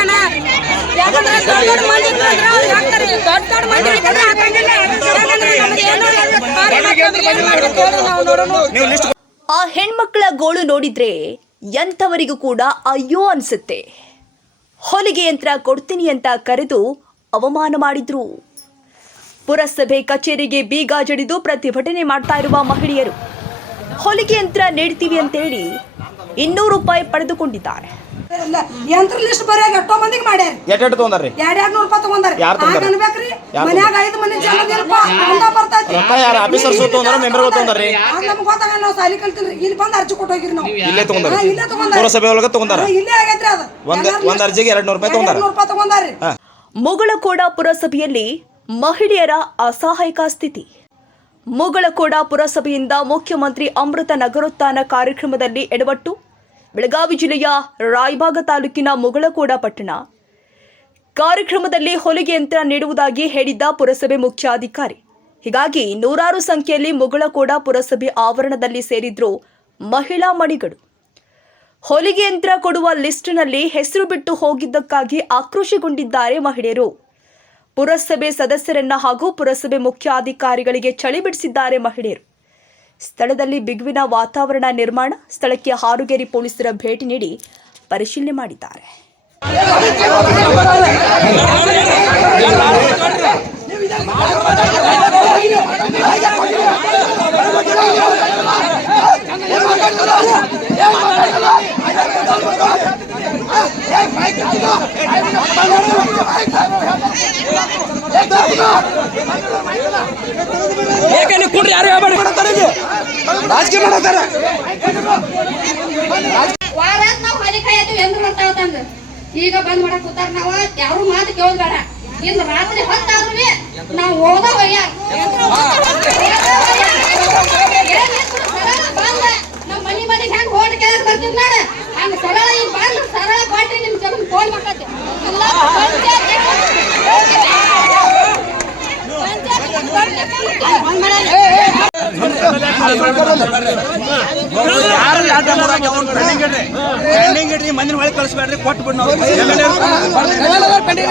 ಅಣ್ಣ. ಆ ಹೆಣ್ಮಕ್ಳ ಗೋಳು ನೋಡಿದ್ರೆ ಎಂಥವರಿಗೂ ಕೂಡ ಅಯ್ಯೋ ಅನ್ಸುತ್ತೆ. ಹೊಲಿಗೆ ಯಂತ್ರ ಕೊಡ್ತೀನಿ ಅಂತ ಕರೆದು ಅವಮಾನ ಮಾಡಿದ್ರು. ಪುರಸಭೆ ಕಚೇರಿಗೆ ಬೀಗ ಜಡಿದು ಪ್ರತಿಭಟನೆ ಮಾಡ್ತಾ ಇರುವ ಮಹಿಳೆಯರು. ಹೊಲಿಗೆ ಯಂತ್ರ ನೀಡ್ತೀವಿ ಅಂತೇಳಿ ಇನ್ನೂರು ರೂಪಾಯಿ ಪಡೆದುಕೊಂಡಿದ್ದಾರೆ. ಯಂತ್ರ ಲಿಸ್ಟ್ ಬರೆಯಾಗ ಎಷ್ಟೋ ಮಂದಿಗೆ ಮಾಡ್ಯಾರ. ಎಟ್ ಎಟ್ ತೊಗೊಂಡಾರ್ರಿ? ಎರಡ್ ಎರಡ್ ನೂರ್ ರೂಪಾಯಿ ತಗೊಂಡಾರ ಯಾರ್ ತಗೊಂಡಾರ? ಅನ್ಬೇಕ್ರಿ ಯಾರ್ ಮನ್ಯಾಗ ಐದು ಮಂದಿ ಜನ ಇದಿರಪ್ಪ ಒಂದ ಬರ್ತೈತಿ. ರೊಕ್ಕ ಯಾರು ಆಫೀಸರ್ಸ್ ತೊಗೊಂಡಾರ ಮೆಂಬರ್ ತೊಗೊಂಡಾರ್ರಿ? ಅದ್ ನಮ್ಗ್ ಗೊತ್ತಾಗಲ್ಲ ನಾವು ಸಾಲಿ ಕಲ್ತಿಲ್ರಿ. ಇಲ್ಲಿ ಬಂದ್ ಅರ್ಜಿ ಕೊಟ್ಟು ಹೋಗಿರಿ ನಾವು. ಇಲ್ಲೇ ತಗೊಂಡಾರ ಹಾ, ಇಲ್ಲೇ ತಗೊಂಡಾರ ಪುರಸಭೆ ಒಳಗೆ ತಗೊಂಡಾರ? ಹಾ, ಇಲ್ಲೇ ಆಗೈತ್ರಿ ಅದು. ಒಂದ್ ಒಂದ್ ಅರ್ಜಿಗೆ ಎರಡ್ ನೂರು ರೂಪಾಯಿ ತಗೊಂಡಾರ? ನೂರ್ ರೂಪಾಯಿ ತಗೊಂಡಾರಿ ಮುಗಳಕೋಡ ಪುರಸಭೆಯಲ್ಲಿ ಮಹಿಳೆಯರ ಅಸಹಾಯಕ ಸ್ಥಿತಿ. ಮುಗಳಕೋಡ ಪುರಸಭೆಯಿಂದ ಮುಖ್ಯಮಂತ್ರಿ ಅಮೃತ ನಗರೋತ್ಥಾನ ಕಾರ್ಯಕ್ರಮದಲ್ಲಿ ಎಡವಟ್ಟು ಬೆಳಗಾವಿ ಜಿಲ್ಲೆಯ ರಾಯಬಾಗ ತಾಲೂಕಿನ ಮುಗಳಕೋಡ ಪಟ್ಟಣ. ಕಾರ್ಯಕ್ರಮದಲ್ಲಿ ಹೊಲಿಗೆ ಯಂತ್ರ ನೀಡುವುದಾಗಿ ಹೇಳಿದ್ದ ಪುರಸಭೆ ಮುಖ್ಯಾಧಿಕಾರಿ. ಹೀಗಾಗಿ ನೂರಾರು ಸಂಖ್ಯೆಯಲ್ಲಿ ಮುಗಳಕೋಡ ಪುರಸಭೆ ಆವರಣದಲ್ಲಿ ಸೇರಿದ್ರು ಮಹಿಳಾ ಮಣಿಗಳು. ಹೊಲಿಗೆ ಯಂತ್ರ ಕೊಡುವ ಲಿಸ್ಟ್ನಲ್ಲಿ ಹೆಸರು ಬಿಟ್ಟು ಹೋಗಿದ್ದಕ್ಕಾಗಿ ಆಕ್ರೋಶಗೊಂಡಿದ್ದಾರೆ ಮಹಿಳೆಯರು. ಪುರಸಭೆ ಸದಸ್ಯರನ್ನ ಹಾಗೂ ಪುರಸಭೆ ಮುಖ್ಯಾಧಿಕಾರಿಗಳಿಗೆ ಚಳಿ ಬಿಡಿಸಿದ್ದಾರೆ ಮಹಿಳೆಯರು. ಸ್ಥಳದಲ್ಲಿ ಬಿಗುವಿನ ವಾತಾವರಣ ನಿರ್ಮಾಣ ಸ್ಥಳಕ್ಕೆ ಹಾರುಗೇರಿ ಪೊಲೀಸರ ಭೇಟಿ ನೀಡಿ ಪರಿಶೀಲನೆ ಮಾಡಿದ್ದಾರೆ. ಯಾರು ಹೇಳ್ಬೇಡಿ? ರಾಜಕೀಯ ಮಾಡತ್ತಾರ ವಾರಾತ್ ನಾವ್ ಹೊಲಿ ಕಾಯತ್ತೀವಿ ಈಗ ಬಂದ್ ಮಾಡಕ್ ಕೂತಾರ ನಾವ ಯಾರು ಮಾತು ಕೇಳೋದ್ ಬೇಡ ಇನ್ನು ರಾತ್ರಿ ಹೊತ್ತಾದ್ರೂ ನಾವ್ ಒಯ್ಯ ನಮ್ಮ ಮನಿ ಮನಿಗೆ ಹೆಂಗ್ ಓಡ್ ಕೇಳಕ್ ಬರ್ತೀವಿ ನೋಡ ಹಂಗ ಸರಳ ಈಗ ಬಂದ್ ಸರಳ ಕೊಟ್ರಿ ನಿಮ್ ಜನ ಫೋನ್ ಮಾಡತ್ತೆ ಎಲ್ಲ ಪೆಂಡಿಂಗ್ ಇಡ್ರಿ ಮಂದಿನ ಒಳಗೆ ಕಳಿಸ್ಬೇಡ್ರಿ ಕೊಟ್ಟು ಬಿಡ್ ನಾವು ಪೆಂಡಿಂಗ್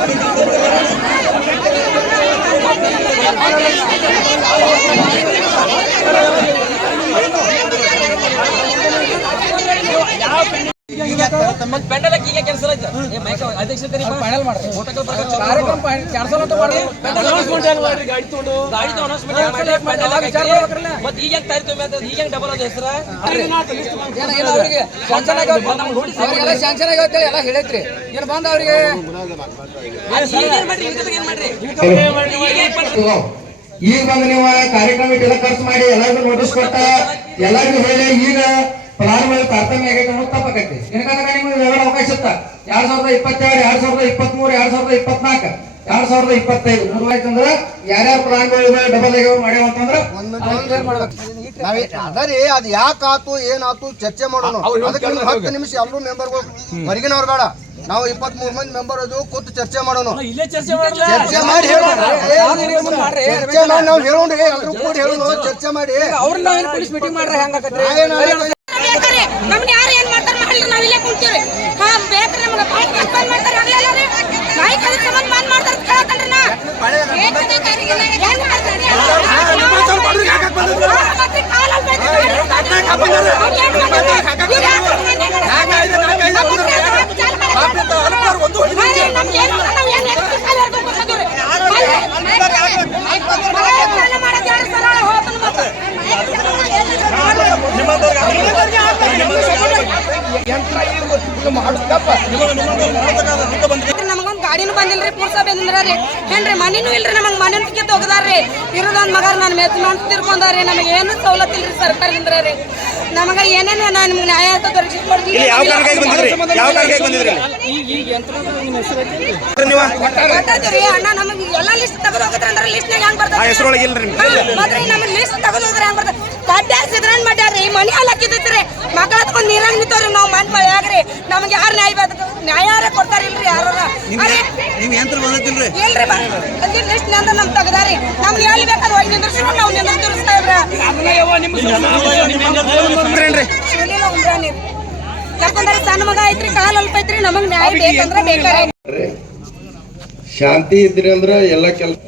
Thank you. ಕೊಟ್ಟ ಬಿಡ್ಲಿ ಅವ್ರಿಗೆಲ್ಲ ಶಾಂಕ್ಷನ್ ಆಗೈತೆ ಎಲ್ಲ ಹೇಳೈತ್ರಿ ಏನು ಬಂದ ಅವ್ರಿಗೆ? ಈಗ ಬಂದು ನೀವು ಕಾರ್ಯಕ್ರಮ ಇಟ್ಟೆಲ್ಲ ಖರ್ಚು ಮಾಡಿ ಎಲ್ಲರಿಗೂ ನೋಟಿಸ್ ಕೊಟ್ಟ ಎಲ್ಲರಿಗೂ ಹೇಳಿ ಈಗ ಫಲಾನುಭವಿ ತಾರತಮ್ಯ ಆಗೈತೆ ಅನ್ನೋದು ತಪ್ಪಾಕೈತಿ. ಏನಕಂದ್ರೆ ನಿಮಗೆ ವ್ಯವಹಾರ ಅವಕಾಶ ಇತ್ತ. ಎರಡ್ ಸಾವಿರದ ಇಪ್ಪತ್ತೆರಡು ಎರಡ್ ಸಾವಿರದ ಇಪ್ಪತ್ಮೂರು ಎರಡ್ ಸಾವಿರದ ಇಪ್ಪತ್ನಾಲ್ಕು ಎರಡ್ ಸಾವಿರದ ಇಪ್ಪತ್ತೈದು. ಮೂರು ಆಯ್ತಂದ್ರ ಯಾರ್ಯಾರ ಫಲಾನುಭವಿಗಳು ಡಬಲ್ ಆಗ್ಯಾವ ಮಾಡ್ಯಾವ ಅಂತಂದ್ರೆ ನಾವೇ ಅದರಿ ಅದ್ ಯಾಕೆ ಆತು ಏನಾತು ಚರ್ಚೆ ಮಾಡೋಣ. ಹತ್ತು ನಿಮಿಷ ಎಲ್ಲರೂ ಮೆಂಬರ್ಗಳು ಹೊರಗಿನವ್ರು ಬೇಡ. ನಾವು ಇಪ್ಪತ್ತ್ ಮೂರು ಮಂದಿ ಮೆಂಬರ್ ಅದು ಕೂತು ಚರ್ಚೆ ಮಾಡೋಣ. ಇಲ್ಲೇ ಚರ್ಚೆ ಮಾಡಿ ಚರ್ಚೆ ಮಾಡಿ ಹೇಳೋಣ. ಚರ್ಚೆ ಮಾಡಿ ನಾವು ಹೇಳೋಣ ಎಲ್ಲರೂ ಕೂಡಿ ಹೇಳೋಣ. ಚರ್ಚೆ ಮಾಡಿ. ಅವ್ರನ್ನ ನಾವೇನು ಪೊಲೀಸ್ ಮೀಟಿಂಗ್ ಮಾಡ್ರೆ ಹೆಂಗಾಕತ್ರಿ ಬೇಕ್ರಿ ನಮ್ನ ಯಾರು ಏನ್ ಮಾಡ್ತಾರ ಮಾಡ್ಲಿ ನಾವ್ ಇಲ್ಲೇ ಕುಂತೀವ್ರಿ ಹಾ ಬೇಕ್ರಿ ನಮ್ಗೆ ಬಾಯಿ ಬಂದ್ ಮಾಡ್ತಾರ ಆಗ್ಲಿಲ್ಲ ರೀ ಬಾಯಿ ಕದ ಸಂಬಂಧ ಬಂದ್ ಮಾಡ್ತಾರ ಅಂತ ಕೇಳತ್ತಲ್ರಿ ನಾ ಏನ್ ಮಾಡ್ತಾರ್ರಿ? ಹಾ, ಮತ್ತೆ ಕಾಲಲ್ಲಿ ಬೇಕ್ರಿ, ಅವ್ರು ಏನ್ ಮಾಡಿದ್ರು? ಇವ್ರು ಯಾಕೆ ಮನೆಗೆ ಬರ್ರಿ, ನಮ್ಗೆ ಏನು ಇಲ್ಲ, ನಾವ್ ಏನ್ ಎತ್ತಿ ಕಾಲ್ ಹಿಡ್ದು ಕೂತ್ಕೊಂಡಿವ್ರಿ. ಮನೆ ಮಾಡೋದ್ ಯಾರು ಸರಳ ಹೋಗ್ತಾನೆ ಮತ್ತೆ. ನಮಗೊಂದ್ ಗಾಡಿನೂ ಬಂದಿಲ್ರಿ ಪುರಸಭೆ ನಿಂದ್ರಿ ಏನ್ರಿ ಮನಿನೂ ಇಲ್ರಿ ನಮಗೆ ಮನೆ ಕಿತ್ತು ಹೋಗದಾರ್ರಿ. ಇರೋದೊಂದ್ ಮಗ ನಾನು ಮೆತ್ ಮಾಡಿ ತಿರ್ಕೊಂಡಾರಿ ನಮಗೆ ಏನು ಸವಲತ್ತು ಇಲ್ರಿ ಸರ್ಕಾರದಿಂದ ರೀ. ನಮಗ ಏನೇನು ನಾನು ನಿಮ್ಗೆ ನ್ಯಾಯ ಅಂತ ದೊರಕಿಸ್ಕೊಡ್ತೀನಿ ಇಲ್ಲಿ ಯಾವ ಕಾರಣಕ್ಕಾಗಿ ಬಂದಿದ್ರಿ? ಯಾವ ಕಾರಣಕ್ಕಾಗಿ ಬಂದಿದ್ರಿ ನೀವು? ಅಣ್ಣ ನಮಗೆ ಎಲ್ಲ ಲಿಸ್ಟ್ ತೆಗೆದು ಹೋಗಿದ್ರೆ ಅಂದ್ರೆ ಲಿಸ್ಟ್ ನಾಗ ಹೆಂಗ್ ಬರ್ತದೆ ನಿಮ್ಗೆ? ಮತ್ತೆ ನಮಗೆ ಲಿಸ್ಟ್ ತೆಗೆದು ಹೋದ್ರೆ ಹೆಂಗ್ ಬರ್ತದೆ ಕಡ್ಡೆ ಸಿದ್ರನ್ ಮಾಡ್ಯಾರ್ರಿ ಮನಿ ಹಾಕಿದ್ರಿ ನಮ್ಗೆ ಯಾರು ನ್ಯಾಯ ನ್ಯಾಯಾರೇ ಕೊಡ್ತಾರ ಯಾರು ಯಂತ್ರ ಬಂದಿಲ್ರಿ ಇಲ್ರಿ ಲಿಸ್ಟ್ ನಂದು ನಮ್ ತಗದಾರಿ. ನಮ್ಗೆ ಎಲ್ಲಿ ಬೇಕಾದ್ರೆ ಹೋಗಿ ನಿಂದ್ರಿ ನಾವು ನಿಂದ್ರಿಸ್ತೀವಿ ಸಾಹೇಬ್ರ ಯಾಕಂದ್ರೆ ಸಣ್ಣ ಮಗ ಐತ್ರಿ ಕಾಲ್ ಅಲ್ಪ ಐತ್ರಿ ನಮಗ್ ನ್ಯಾಯ ಬೇಕಂದ್ರೆ ಬೇಕಾರೆ. ಶಾಂತಿ ಇದ್ರಿ ಅಂದ್ರೆ ಎಲ್ಲ ಕೆಲಸ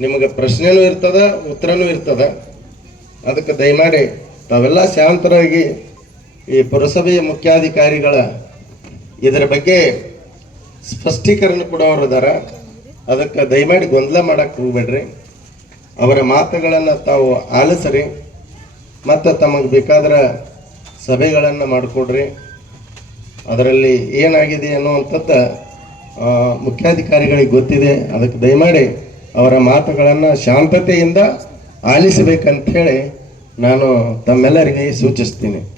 ನಿಮಗೆ ಪ್ರಶ್ನೆನೂ ಇರ್ತದ ಉತ್ತರನೂ ಇರ್ತದ. ಅದಕ್ಕೆ ದಯಮಾಡಿ ತಾವೆಲ್ಲ ಶಾಂತರಾಗಿ ಈ ಪುರಸಭೆಯ ಮುಖ್ಯಾಧಿಕಾರಿಗಳ ಇದರ ಬಗ್ಗೆ ಸ್ಪಷ್ಟೀಕರಣ ಕೊಡೋರು ಇದಾರ ಅದಕ್ಕೆ ದಯಮಾಡಿ ಗೊಂದಲ ಮಾಡಕ್ಕೆ ಹೋಗ್ಬೇಡ್ರಿ. ಅವರ ಮಾತುಗಳನ್ನು ತಾವು ಆಲಿಸ್ರಿ. ಮತ್ತು ತಮಗೆ ಬೇಕಾದ್ರೆ ಸಭೆಗಳನ್ನು ಮಾಡಿಕೊಡ್ರಿ. ಅದರಲ್ಲಿ ಏನಾಗಿದೆ ಅನ್ನುವಂಥದ್ದು ಮುಖ್ಯಾಧಿಕಾರಿಗಳಿಗೆ ಗೊತ್ತಿದೆ. ಅದಕ್ಕೆ ದಯಮಾಡಿ ಅವರ ಮಾತುಗಳನ್ನು ಶಾಂತತೆಯಿಂದ ಆಲಿಸಬೇಕಂಥೇಳಿ ನಾನು ತಮ್ಮೆಲ್ಲರಿಗೆ ಸೂಚಿಸ್ತೀನಿ.